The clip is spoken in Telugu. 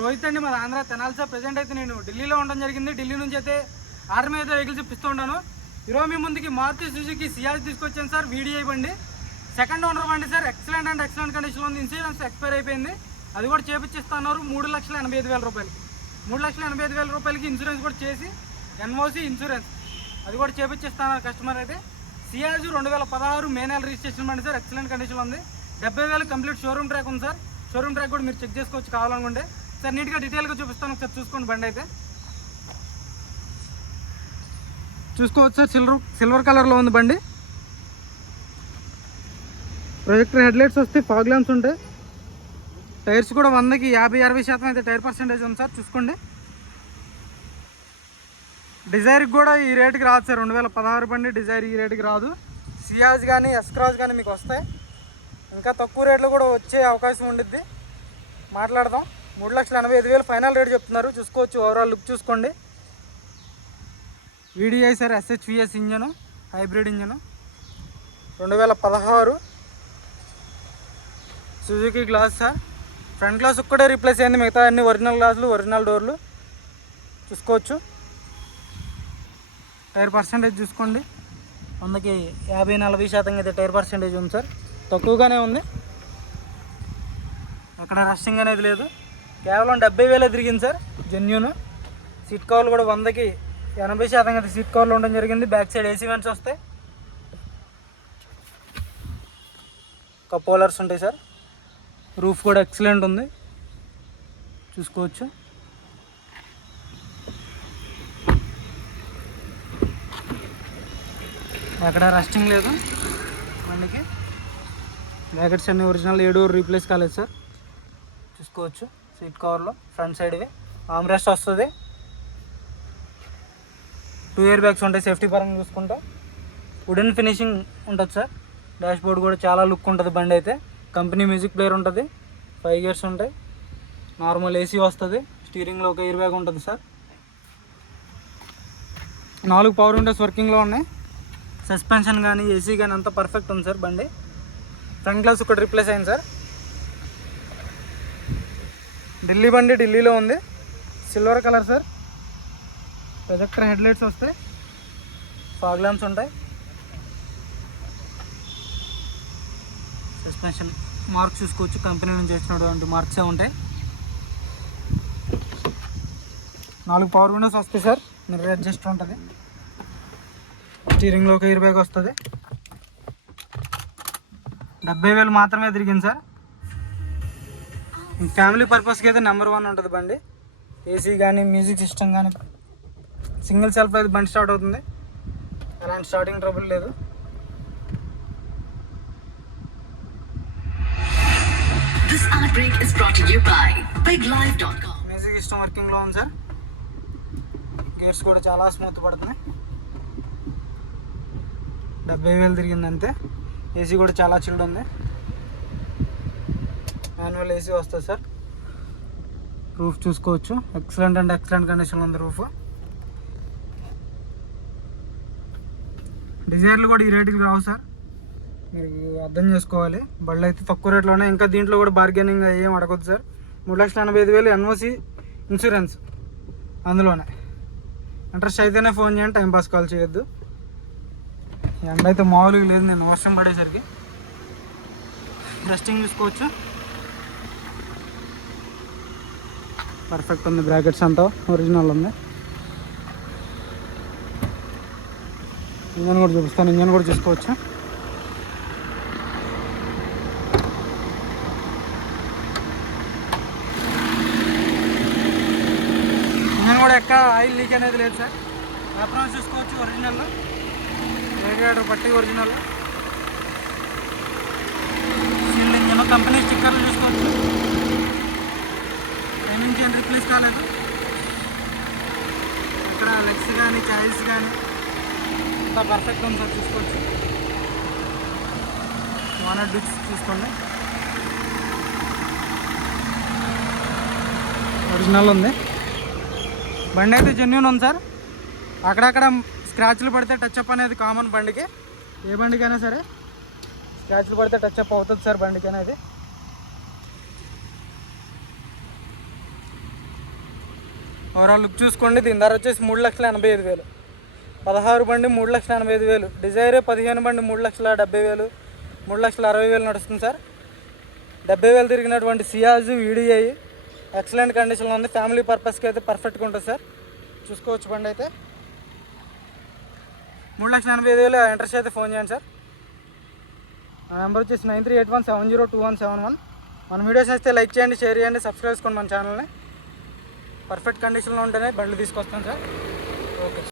రోహిత్ అండి, మా ఆంధ్ర తెనాలి సార్. ప్రజెంట్ అయితే నేను ఢిల్లీలో ఉండడం జరిగింది. ఢిల్లీ నుంచి అయితే ఆర్మీ అయితే వెహికల్స్ ఇప్పిస్తూ ఉన్నాను. ఈరోజు మీ ముందుకి మారుతి సుజుకి సియాజ్ తీసుకొచ్చాను సార్. వీడియో బండి, సెకండ్ ఓనర్ బండి సార్. ఎక్సలెంట్ అండ్ ఎక్సలెంట్ కండిషన్లో ఉంది. ఇన్సూరెన్స్ ఎక్స్పైర్ అయిపోయింది, అది కూడా చేపిచ్చిస్తున్నారు 3,85,000 రూపాయలకి. 3,85,000 రూపాయలకి ఇన్సూరెన్స్ కూడా చేసి ఎన్ఓసి ఇన్సూరెన్స్ అది కూడా చేపిచ్చిస్తున్నారు కస్టమర్ అయితే. సియాజ్ 2016 మే నెల రిజిస్ట్రేషన్ బండి సార్. ఎక్సలెంట్ కండిషన్లో ఉంది. 70,000 కంప్లీట్ షోరూమ్ ట్రాక్ ఉంది సార్. షోరూమ్ ట్రాక్ కూడా మీరు చెక్ చేసుకోవచ్చు కావాలనుకుంటే. సార్ నీట్గా డీటెయిల్గా చూపిస్తాను, ఒకసారి చూసుకోండి. బండి అయితే చూసుకోవచ్చు సార్. సిల్వర్ కలర్లో ఉంది బండి. ప్రొజెక్టర్ హెడ్లైట్స్ వస్తే, ఫాగ్ ల్యాంప్స్ ఉంటాయి. టైర్స్ కూడా 100కి 50-60% అయితే టైర్ పర్సెంటేజ్ ఉంది సార్, చూసుకోండి. డిజైర్కి కూడా ఈ రేటుకి రాదు సార్. 2016 బండి డిజైర్ ఈ రేటుకి రాదు. సియాజ్ కానీ ఎస్క్రాస్ కానీ మీకు వస్తాయి. ఇంకా తక్కువ రేట్లో కూడా వచ్చే అవకాశం ఉండిద్ది. మాట్లాడదాం. 3,85,000 ఫైనల్ రేట్ చెప్తున్నారు. చూసుకోవచ్చు, ఓవరాల్ లుక్ చూసుకోండి. VDI sir, SHVS engine, hybrid engine, 2016 Suzuki glass sir. Front glass ఒక్కటే రీప్లేస్ అయింది, మిగతా అన్ని ఒరిజినల్ గ్లాసులు, ఒరిజినల్ డోర్లు చూసుకోవచ్చు. టైర్ పర్సెంటేజ్ చూసుకోండి, 100కి 50-40% అయితే టైర్ పర్సెంటేజ్ ఉంది సార్. తక్కువగానే ఉంది, అక్కడ రషింగ్ అనేది లేదు. కేవలం 70,000 తిరిగింది సార్, జెన్యూన్. సీట్ కవర్లు కూడా 100కి 80% అయితే సీట్ కవర్లు ఉండడం జరిగింది. బ్యాక్ సైడ్ ఏసీ వెంట్స్ వస్తాయి, కప్ హోల్డర్స్ ఉంటాయి సార్. రూఫ్ కూడా ఎక్సలెంట్ ఉంది, చూసుకోవచ్చు. ఎక్కడ రస్టింగ్ లేదు బండికి. బ్రాకెట్స్ అన్ని ఒరిజినల్, 7 రీప్లేస్ కాలేదు సార్, చూసుకోవచ్చు. సీట్ కవర్లో ఫ్రంట్ సైడ్వి ఆమ్రెస్ట్ వస్తుంది. 2 ఇయర్ బ్యాగ్స్ ఉంటాయి సేఫ్టీ పరంగా చూసుకుంటే. వుడెన్ ఫినిషింగ్ ఉంటుంది సార్. డాష్ బోర్డ్ కూడా చాలా లుక్ ఉంటుంది బండి అయితే. కంపెనీ మ్యూజిక్ ప్లేయర్ ఉంటుంది, 5 ఇయర్స్ ఉంటాయి. నార్మల్ ఏసీ వస్తుంది. స్టీరింగ్లో ఒక ఇయర్ బ్యాగ్ ఉంటుంది సార్. 4 పవర్ విండోస్ వర్కింగ్లో ఉన్నాయి. సస్పెన్షన్ కానీ ఏసీ కానీ అంతా పర్ఫెక్ట్ ఉంది సార్ బండి. ఫ్రంట్ గ్లాస్ ఒకటి రీప్లేస్ అయింది సార్. ఢిల్లీ బండి, ఢిల్లీలో ఉంది. Silver colour sir. Projector headlights వస్తాయి, ఫాగ్ ల్యాంప్స్ ఉంటాయి. సస్పెన్షన్ మార్క్స్ చూసుకోవచ్చు, కంపెనీ నుంచి వచ్చినటువంటి మార్క్సే ఉంటాయి. 4 పవర్ విండోస్ వస్తాయి సార్. మిర్రర్ అడ్జస్ట్ ఉంటుంది. స్టీరింగ్లో ఒక ఎయిర్ బ్యాగ్ వస్తుంది. 70,000 మాత్రమే తిరిగింది సార్. ఫ్యామిలీ పర్పస్కి అయితే నెంబర్ 1 ఉంటుంది బండి. ఏసీ కానీ, మ్యూజిక్ సిస్టమ్ కానీ, సింగిల్ సెల్ఫ్ అయితే బండి స్టార్ట్ అవుతుంది. అలాంటి స్టార్టింగ్ ట్రబుల్ లేదు. మ్యూజిక్ సిస్టమ్ వర్కింగ్లో ఉంది సార్. గేర్స్ కూడా చాలా స్మూత్ పడుతున్నాయి. 70,000 తిరిగింది అంతే. ఏసీ కూడా చాలా చిల్డ్ ఉంది. మాన్యువల్ ఏసీ వస్తుంది సార్. రూఫ్ చూసుకోవచ్చు, ఎక్సలెంట్ అండ్ ఎక్సలెంట్ కండిషన్లో ఉంది రూఫ్. డిజైర్లు కూడా ఈ రేటుకి రావు సార్, మీరు అర్థం చేసుకోవాలి. బళ్ళు అయితే తక్కువ రేట్లోనే. ఇంకా దీంట్లో కూడా బార్గెనింగ్ ఏం అడగొద్దు సార్. 3,85,000 ఎన్ఓసి ఇన్సూరెన్స్ అందులోనే. ఇంట్రెస్ట్ అయితేనే ఫోన్ చేయండి, టైంపాస్ కాల్ చేయొద్దు. ఎండ అయితే మామూలుగా లేదు, నేను వర్షం పడేసరికి. రెస్టింగ్ చూసుకోవచ్చు, పర్ఫెక్ట్ ఉంది. బ్రాకెట్స్ అంతా ఒరిజినల్ ఉంది. ఇంజన్ కూడా చూపిస్తాను, ఇంజన్ కూడా చూసుకోవచ్చు. ఇంజన్ కూడా ఎక్కడ ఆయిల్ లీక్ అనేది లేదు సార్. అప్రోచ్ చూసుకోవచ్చు, ఒరిజినల్. రేడియేటర్ పట్టి ఒరిజినల్. సీల్డ్ ఇంజన్, కంపెనీ స్టిక్కర్లు చూసుకోవచ్చు. నుంచి ఏం రిప్లేస్ కాలేదు. ఇక్కడ లెగ్స్ కానీ, చాయిస్ కానీ అంతా పర్ఫెక్ట్ ఉంది సార్, చూసుకోవచ్చు. వానట్ డిక్స్ చూసుకోండి, ఒరిజినల్ ఉంది. బండి అయితే జెన్యూన్ ఉంది సార్. అక్కడక్కడ స్క్రాచ్లు పడితే టచ్అప్ అనేది కామన్ బండికి, ఏ బండికైనా సరే స్క్రాచ్లు పడితే టచ్అప్ అవుతుంది సార్ బండికి అనేది. ఓవరాల్ లుక్ చూసుకోండి. దీని ధర వచ్చేసి 3,85,000. 16 బండి 3,85,000. డిజైర్ 15 బండి 3,70,000, 3,60,000 నడుస్తుంది సార్. 70,000 తిరిగినటువంటి సియాజ్ వీడిఐ ఎక్సలెంట్ కండిషన్లో ఉంది. ఫ్యామిలీ పర్పస్కి అయితే పర్ఫెక్ట్గా ఉంటుంది సార్. చూసుకోవచ్చు బండి అయితే. 3,85,000 ఇంట్రెస్ట్ అయితే ఫోన్ చేయండి సార్. ఆ నెంబర్ వచ్చేసి 9381702171. మన వీడియోస్ అయితే లైక్ చేయండి, షేర్ చేయండి, సబ్స్క్రైబ్ చేసుకోండి మన ఛానల్ని. పర్ఫెక్ట్ కండిషన్లో ఉంటేనే బండ్లు తీసుకొస్తాను సార్.